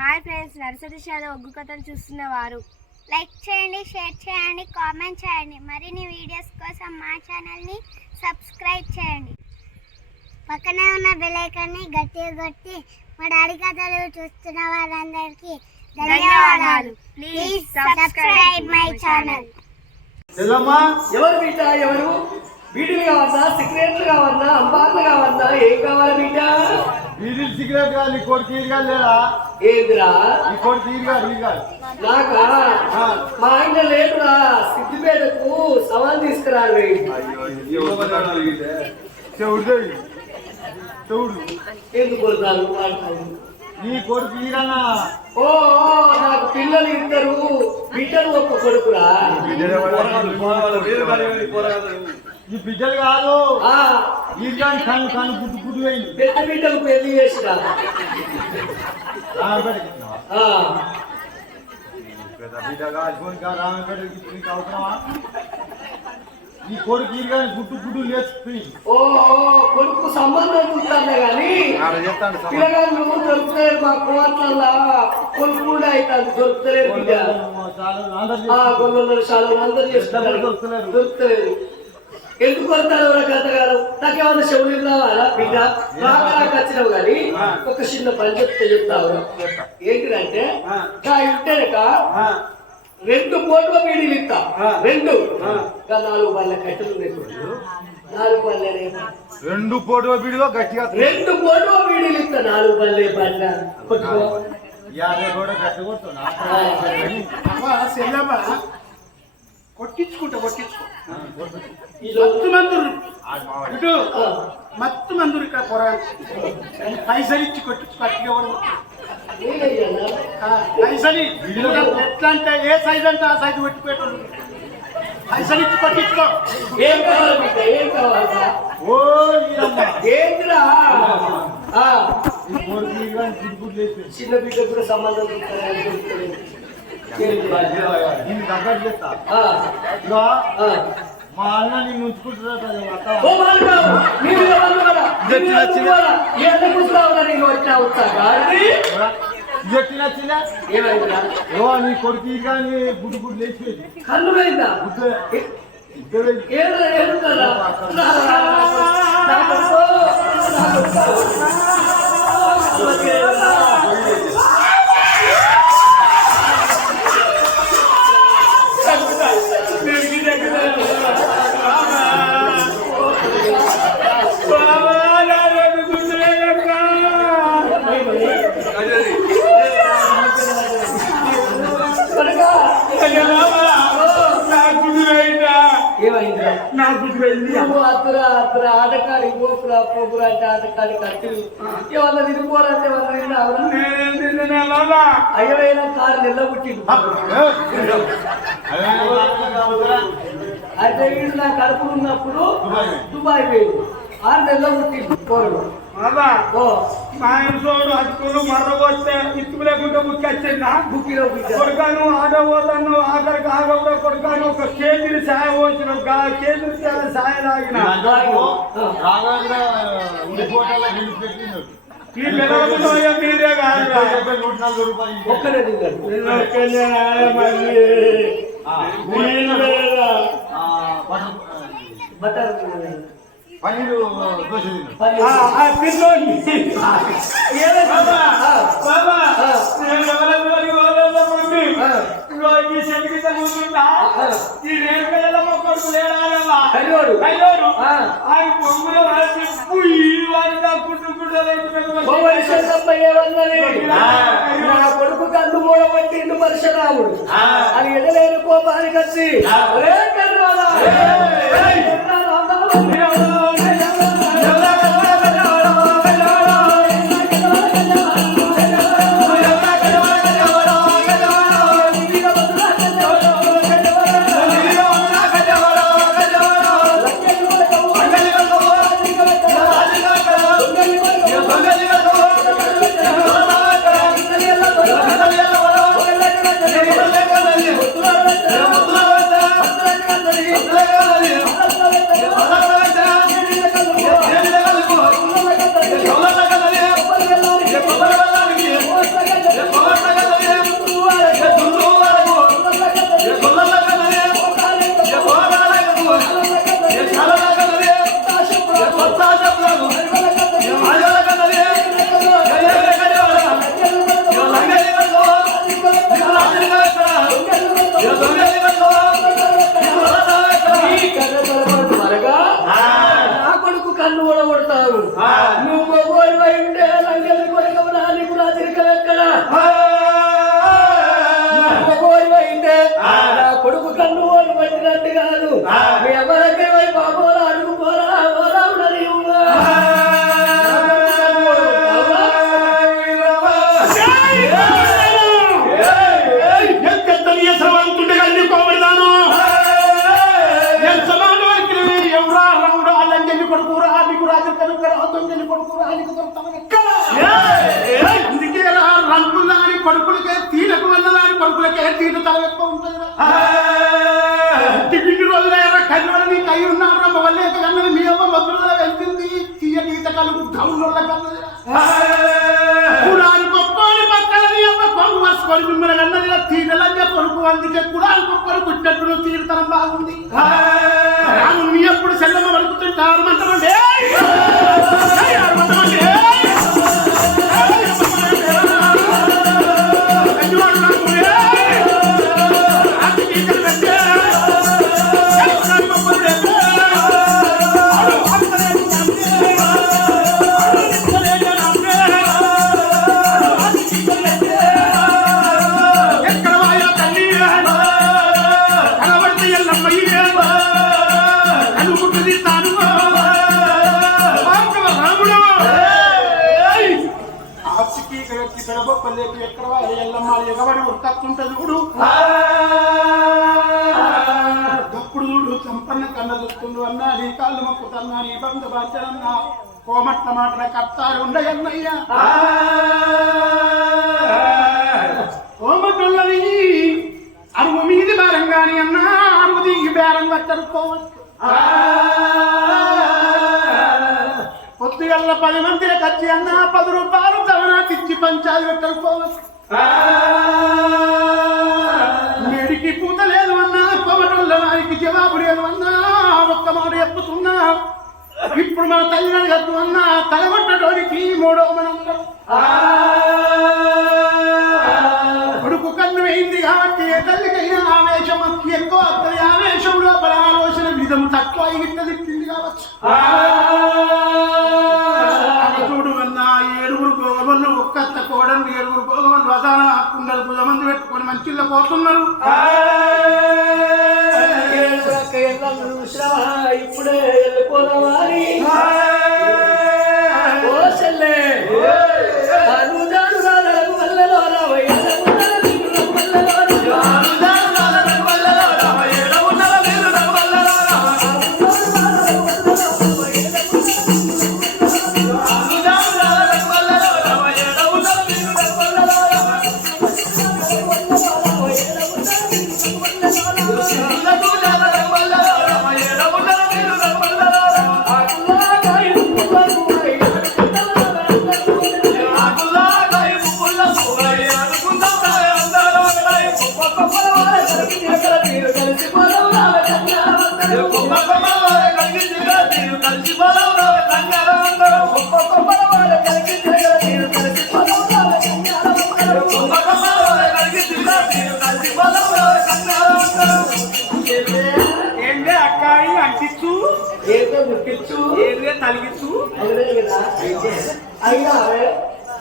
Hi friends nursery షాలో ఒగ్గు కథలు చూస్తున్న వారు. లైక్ చేయండి షేర్ చేయండి కామెంట్ చేయండి. మరిన్ని వీడియోస్ కోసం మా ఛానల్ని సబ్స్క్రైబ్ చేయండి. పక్కనే ఉన్న బెల్ ఐకాన్ని గట్టిగా కొట్టి మా డాడీ కథలు చూస్తున్న వారందరికీ ధన్యవాదాలు. ప్లీజ్ సబ్స్క్రైబ్ మై ఛానల్ ఎవరు బిడ్డ ఎవరు? బీడీలు కావాలా సిగరెట్లు కావాలా అంబార్లు కావాలా ఏం కావాలి బిడ్డ వీధి సిగరెట్ కాదు నీ కొడుకు తీరుగా లేదా ఏందిరా నీ కొడుకు తీరుగా తీరుగా. నాకా? మా ఆయన లేదురా. సిద్దిపేటకు సవాల్ తీసుకురాలి చెవుడు చెవుడు. ఎందుకు కొడతాను నీ కొడుకు ఓ నాకు పిల్లలు ఇద్దరు. బిడ్డలు ఒక్క కొడుకురా. ఈ బిడ్డలు కాదు. ఆ, ఈ కానీ కను గుడ్డు గుడ్డు పెద్ద బిడ్డలు పెళ్ళి చేసిన కొడుకు గుడ్డు గుడ్డు లేచిపోయి ఓ కొడుకు సంబంధం చూస్తాను కానీ? చెప్తాను పిల్లగాళ్ళు దొరుకుతారు మా కోట్లల్లా. కొడుకు కూడా అవుతాను దొరుకుతలేదు చాలా అందరూ చేస్తున్నారు. దొరుకుతలేదు. ఎందుకు కొడతారు ఎవరో కథగారు నాకేమన్నా చెవులు రావాలా బిడ్డ? బాగా నాకు వచ్చినావు కానీ ఒక చిన్న పని చెప్తే చెప్తావు ఏంటిదంటే నా ఇంటెనక రెండు కోట్ల బీడీలు ఇస్తా రెండు. నాలుగు వాళ్ళ కట్టెలు. నాలుగు పల్లె రెండు ఫోటో వీడియో గట్టిగా రెండు కోట్ల బీడీలు ఇస్తా నాలుగు పల్లె కొట్టుకో యాభై కూడా గట్టి కొడుతున్నా సెల్లమ్మ కొట్టించుకుంటా కొట్టించుకో మత్తు మందురు ఇటు మత్తు మందురు ఇక్కడ పొరాలు పైసలు ఇచ్చి కొట్టించు కట్టిగా ఏదయ్యా? పైసలు ఎట్లా అంటే ఏ సైజ్ అంటే ఆ సైజు కొట్టిపోయేటోళ్ళు పైసలు ఇచ్చి కొట్టించుకో. ఏం కావాలి? ఏం కావాలా ఓ లేచిపోయింది చిన్న బిడ్డ కూడా సంబంధం చూస్తారని దగ్గర చేస్తా మా అన్న నిన్ను ఉంచుకుంటున్నాడు ఓ బాలుగారు, నీ కొడుకు కానీ గుడ్డు గుడ్డు లేచిపోయింది కన్ను పోయిందా? గుడ్డు అత్తురా, అత్తురా, పోకురా, పోకురా అంటే ఆటకాడి కట్టిలు. ఏమన్నా తిరిగిపోరంటే ఏమన్నా అయ్యవైనా కారు నిల్లబుట్టిండు అయితే వీడు నా కడుపు ఉన్నప్పుడు దుబాయ్. దుబాయ్ ఆరు నెలల పుట్టింది పోరు ఓ మా ఇంట్లో హక్కులు మర్రగొస్తే ఇత్తు లేకుండా ముక్కొచ్చిందా? బుక్కిలో కొడుకాను ఆడబోతాను ఆఖరికి ఆగబోతా కొడుకాను ఒక కేజీలు సాయం వచ్చిన కేజీలు సాయం తాగిన. ఈ పిల్లలతో మీరే కాదు నూట నలభై రూపాయలు. ఒక్కడే బటర్ పన్నీరు దోశ తిన్నాడు. పల్లి. ఏదో బాబా. ఆ, బాబా ఆ, నేను ఎవరెవరి వాళ్ళ మమ్మీ ఆ. ఇదిగో ఈ చెట్టుకి తగ్గుతుందా ఈ రేపు పిల్లల కొడుకు లేడాలేవా కరివాడు. అయ్యోరు ఆ. ఆయన పొంగులో వాడి పుయ్యి వాడి దాక్కుంటూ కోవలి శంకరమ్మ ఏమన్నది? నా కొడుకు కన్ను మూడ పట్టిండు పరశురాముడు అది ఎడలేని కోపానికి వచ్చి తీట తల ఎక్కువ ఉంటుంది టిఫిన్ రోజుల కన్నుల నీ కై ఉన్నారా మొగలేక మీ అమ్మ మధురలో వెళ్తుంది తీయ నీత కలుగు కన్నది కుడాలి గొప్పని పక్కన నీ అమ్మ కొంగు వసుకొని మిమ్మల్ని కొడుకు అందుకే కుడాలి గొప్పని పుట్టినట్టు తీరుతనం బాగుంది. సంపన్న కన్న చూస్తుండు అన్నా నీ కాళ్ళు మొక్కుతన్నా నీ బంధు బాధ్యనన్నా కోమట్ల మాటల కట్టారు ఉండయన్నయ్యా. కోమటున్నది అరువు మీది బేరం కాని అన్నా అరువు దిగి బేరం కట్టరుకోవచ్చు పొత్తుగల్ల పది మంది కచ్చి అన్నా పది రూపాయలు తలనాటిచ్చి పంచాలు కట్టరుకోవచ్చు నేడికి పూత లేదు అన్నా కోమటంలో వారికి జవాబు లేదు అన్నా ఒక్క మాట చెప్పుతున్నా ఇప్పుడు మన తల్లిదండ్రులు కట్టు అన్న తలగొట్టడానికి మూడో మనం కొడుకు కన్ను వేయింది కాబట్టి ఏ తల్లికైనా ఆవేశం అతి ఎక్కువ అత్తది ఆవేశం లోపల ఆలోచన విధము తక్కువ ఇగిట్టది తిప్పింది కావచ్చు. చూడు అన్న ఏడుగురు గోగమల్లు ఒక్కత్త కోడలు ఏడుగురు గోగమల్లు వదాన కుండలు మంది పెట్టుకొని మంచిలో పోతున్నారు. ఇప్పుడే వెళ్ళిపోవాలి అక్కాయి అయినా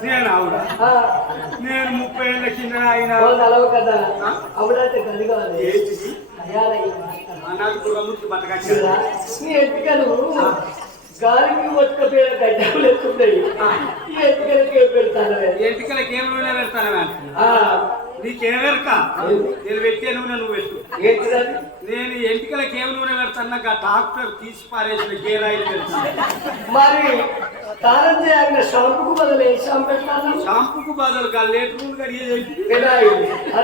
నేను అవునా ఆ, నేను ముప్పై ఏళ్ళ కింద ఆయన కదా? అప్పుడంటే కలిగాలి ఏంటిది? నాకు నీ ఎంపికలు గాలికి గడ్డలు ఈ ఎంపికలకి ఏం పెడతాను ఎంటికలకి ఏం పెడతాను నీకేమెరక? నేను పెట్టే నూనె నువ్వు పెట్టు. నేను ఎంటికలకి ఏం నూనె పెడతాను డాక్టర్ తీసి పారేసిన పెడతాను మరి తానం చేయాలి షాంపుకు బదులు ఏ షాంపు పెట్టాను షాంపూకు బదులు కా లీటర్ నూనె కడిగేది వినాయి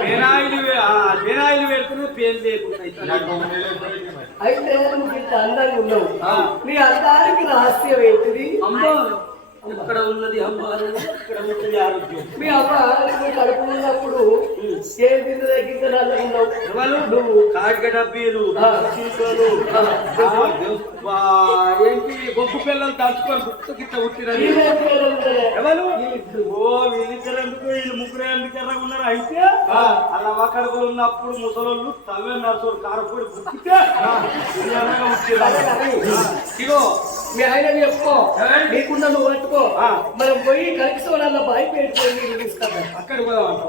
బెనాయిలు వే- ఆ, బెనాయిలు పెడుతున్నా పేరు లేకుండా అయితే నువ్వు ఇంత అందంగా ఉన్నావు. నీ అందానికి రహస్యం ఏంటిది? అమ్మో ఇక్కడ ఉన్నది అమ్మారు ఇక్కడ ఉన్నది ఆరోగ్యం. మీ అమ్మ నువ్వు కడుపు ఉన్నప్పుడు తగ్గింత నువ్వు. డబ్బీలు ఆ, ఏంటి? గొప్ప పిల్లలు తలుచుకొని గుర్తు గిట్ట పుట్టినది. ఎవరు? ఓ వీళ్ళిద్దరు ఎందుకు? వీళ్ళు ముగ్గురు ఎందుకు ఎర్రగా ఉన్నారు? అయితే అలా కడుపులు ఉన్నప్పుడు ముసలోళ్ళు తలవే నడుచుకోరు కారపొడి పుట్టిరు ఇగో మీ ఆయన చెప్పుకో నీకున్న నువ్వు పట్టుకో. మనం పోయి కలిసి చూడాల బాయ్ పెట్టుకొని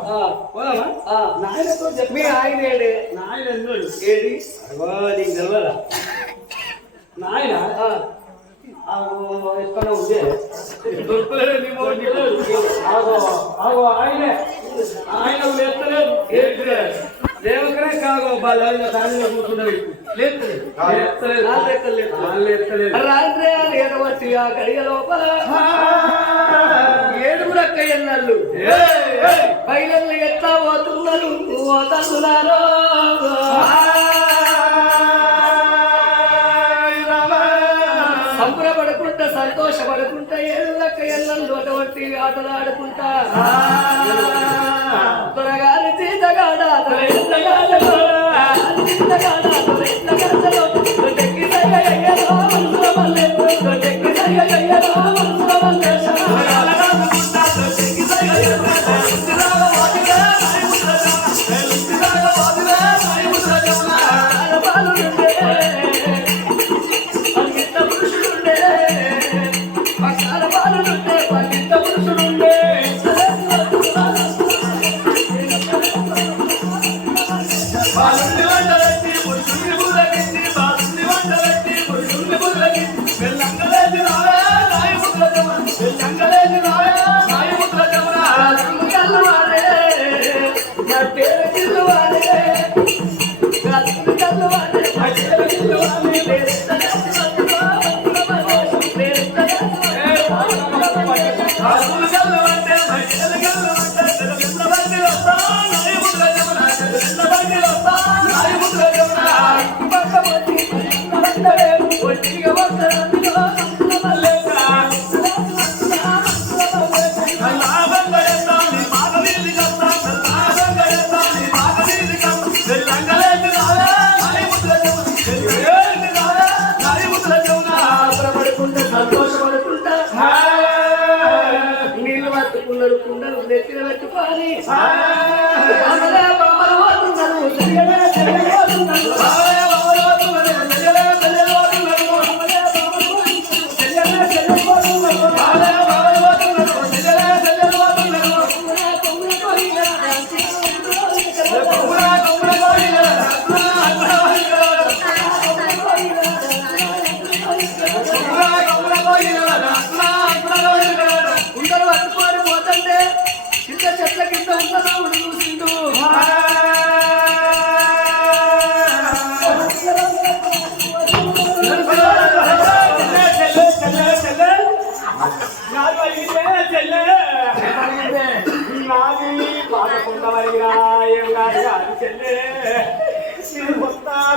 ఆ, పోదామా? ఆ. నాయనతో చెప్పి. మీ ఆయన ఏడే. నాయన అగో నీకు తెలియదా నాయన? ఎక్కడ ఉంది. దొరకలేదు. ఆగో ఆగో ఆయనే. ఆయన లేస్తలేదు దేవకరే కాగో బాగా దానిలో కూర్చున్నవి ఎడవచ్చి ఆ గడియ లోపల. ఏడుగురు అక్కయ్యన్నళ్ళు బయలు ఎట్లా పోతున్నారు? పోతున్నారు. సంబరపడుకుంటా సంతోషపడుకుంటా ఏడుగురు అక్కయ్యన్నళ్ళు అటువంటి ఆటలు ఆడుకుంటా.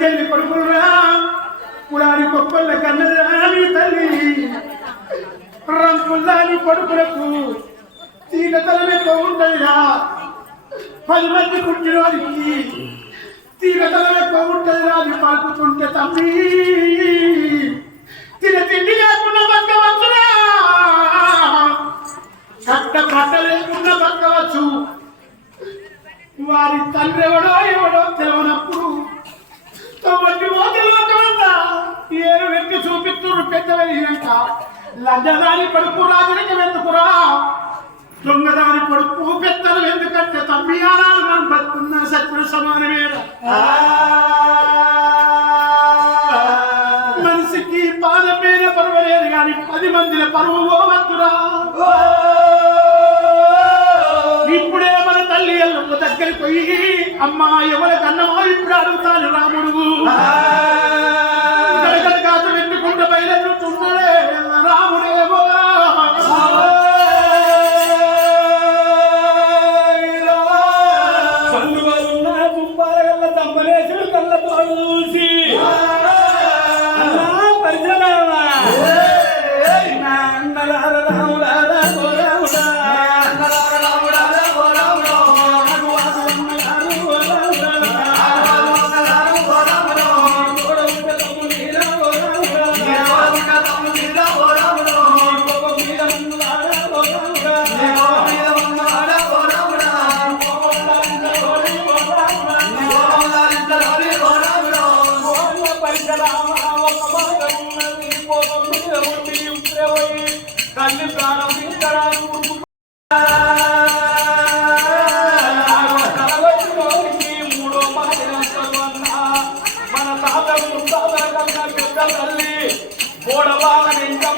తల్లి కొడుకురా కులాని గొప్పల కన్నదాని తల్లి? రంగుల్లాని కొడుకులకు తీగ తలమెక్క ఉంటుందిరా. పది మంది పుట్టిన వారికి తీగ తలమెక్క ఉంటుందిరా అని పాల్పుతుంటే తమ్మి. తిన తిండి లేకుండా బతకవచ్చు కట్ట కట్ట లేకుండా బతకవచ్చు. వారి తండ్రి ఎవడో ఎవడో తెలవనప్పుడు వంటి పడుపు రాజునికి వెతుకురా దొంగదాని పడుపు పెద్దలు ఎందుకంటే తమ్మి ఆనాలు మనం బతుకున్న సత్యుడు సమానమేడ మనిషికి పాద పేద పరువలేదు కానీ పది మందిని పరువు దగ్గరికి పోయి అమ్మా ఎవరి కన్నమో ఇప్పుడు అడుగుతాను రాముడు. గడగడ కాత పెట్టుకుంటూ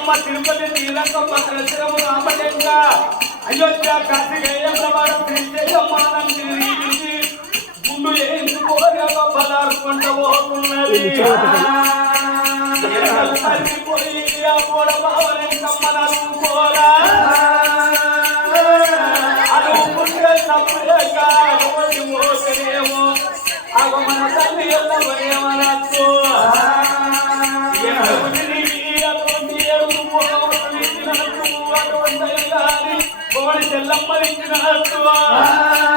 వెంకమ్మ తిరుపతి నీలకమ్మ శ్రీశిరము రామలింగ అయోధ్య కార్తికేయ ప్రమాణం శ్రీశైలమానం తిరిగి ముందు ఏంచుకోగా పదార్పంట పోతున్నది. పోయి ఆ అనుకుంటే తప్పులేక ఎవరి మన తల్లి ఎల్లవరేమనచ్చు なとは。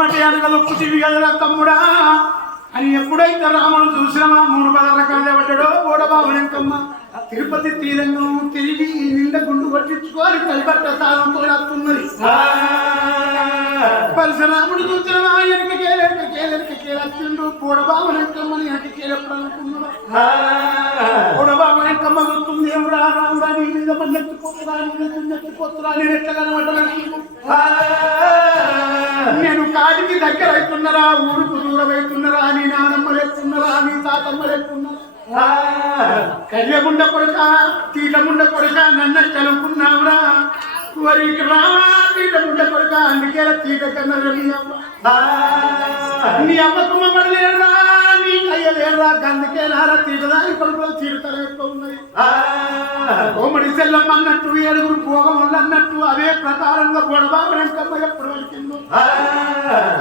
అచ్చిన కోపం అనగలొక్కుతివి కదరా తమ్ముడా? అని ఎప్పుడైతే రాముడు చూసినమా మూడు పద రకాలు పడ్డాడో బోడబాబు వెంకమ్మ తిరుపతి తీరంగం తిరిగి నిండ గుండు పట్టించుకొని కలిపట్ట కూడా వస్తున్నది పరశురాముడు చూసినమా వెనక కేలెనక కేలెనక కేలచ్చిండు బోడబాబు వెంకమ్మని వెనక కేలెప్పుడు అనుకున్నాడు బోడబాబు వెంకమ్మ గుర్తుంది ఏం రా రాముడా నీ మీద మన్నెత్తిపోతురా నీ మీద నెత్తిపోతురా నేను ఎట్లా కనబడ్డాను నేను కాడికి దగ్గర అవుతున్నారా ఊరుకు దూరం అవుతున్నారా నీ నానమ్మ లేకున్నారా నీ తాతమ్మ లేకున్నారా? కళ్యముండ కొడుక తీటముండ కొడుక నన్ను కనుక్కున్నావురా వరికి రావా తీటముండ కొడుక అందుకే తీట కన్నా నీ అమ్మకు మమ్మల్ని నీ అయ్య లేడురా అందుకే నారా తీటదా ఇప్పుడు తీరుతలు ఎక్కువ ఉన్నది కోమడి సెల్లం అన్నట్టు ఏడుగురు భోగములు అన్నట్టు అదే ప్రకారంగా బొడబాబు వెంకమ్మ ఎప్పుడు వెళ్తుందో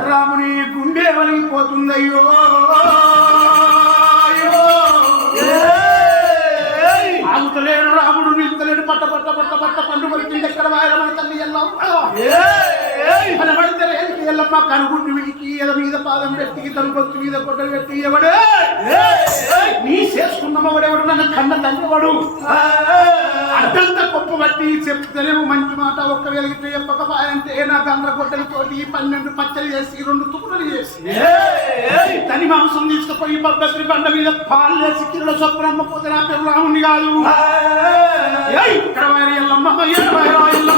రాముని గుండె వలిగిపోతుందయ్యో అయ్యో. ఆగుతలేడు రాముడు పట్ట పట్ట పట్ట పట్ట పండు వలికింది ఎక్కడ వాయరమని తల్లి ఎల్లం? కనబడితే రేణుకి ఎల్లమ్మ కనుగుండు వీడికి ఎద మీద పాదం పెట్టి తన గొంతు మీద గొడ్డలు పెట్టి ఎవడే? నీ చేసుకున్నవాడెవడు? నన్ను కన్న తండ్రివాడు అదంత గొప్ప వడ్డీ చెప్తలేము మంచి మాట. ఒక్కవేళ ఇట్లా చెప్పకపోయాయంటే నా గండ్రగొడ్డలతోటి ఈ పన్నెండు పచ్చలు చేసి రెండు తుకులు చేసి. తని మాంసం తీసుకుపోయి భద్రశ్రీ బండ మీద పాలు చేసి కిరణ సొప్పునమ్మ పోతే నా పేరు రాముని కాదు. ఎల్లమ్మ ఎల్లమ్మ